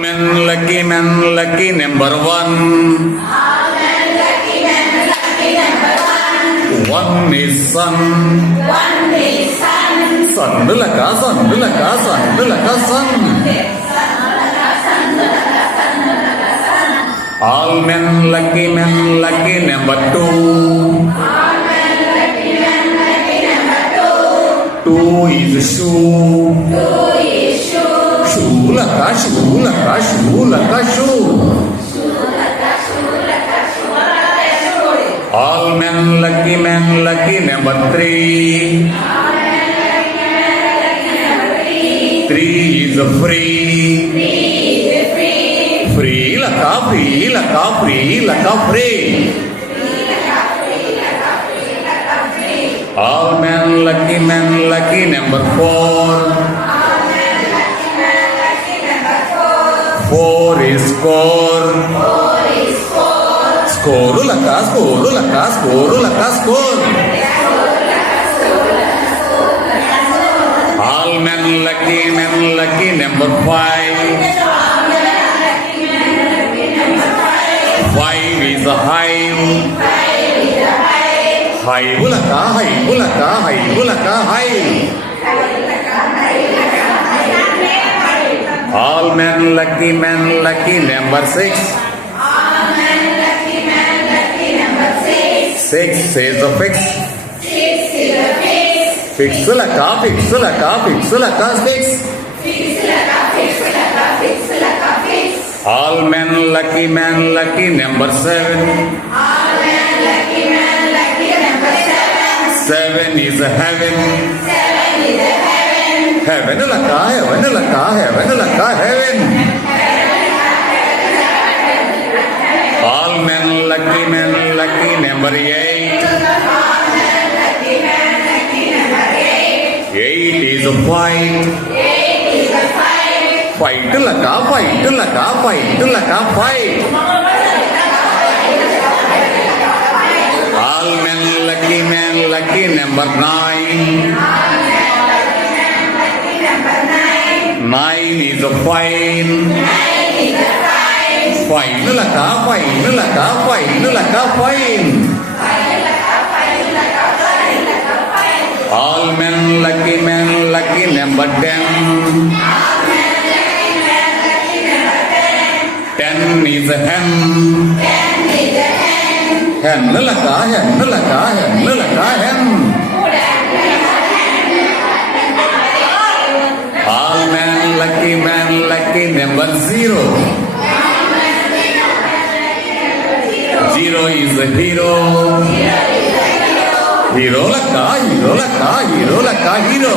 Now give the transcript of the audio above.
Men lucky number one. One is sun. Sun laka sun. All men lucky number two. Two is shoe. Shoe laka shoe. All men lucky number three. Three is free. Free laka free. All men lucky number four. Four is score. Score laka score. All men lucky number five. Five is a hive. Hive laka hive. All men lucky number six. Six is a fix. Fix laka fix. All men lucky number seven. Seven is a heaven. Heaven laka heaven. All men lucky number eight. Eight is a fight. Fight laka fight. All men lucky number nine. Nine is a fine. Fine laka fine. All men lucky number 10. 10 is a hen. Hen laka hen. All men lucky number 0. 0 is a hero. Hero laka hero.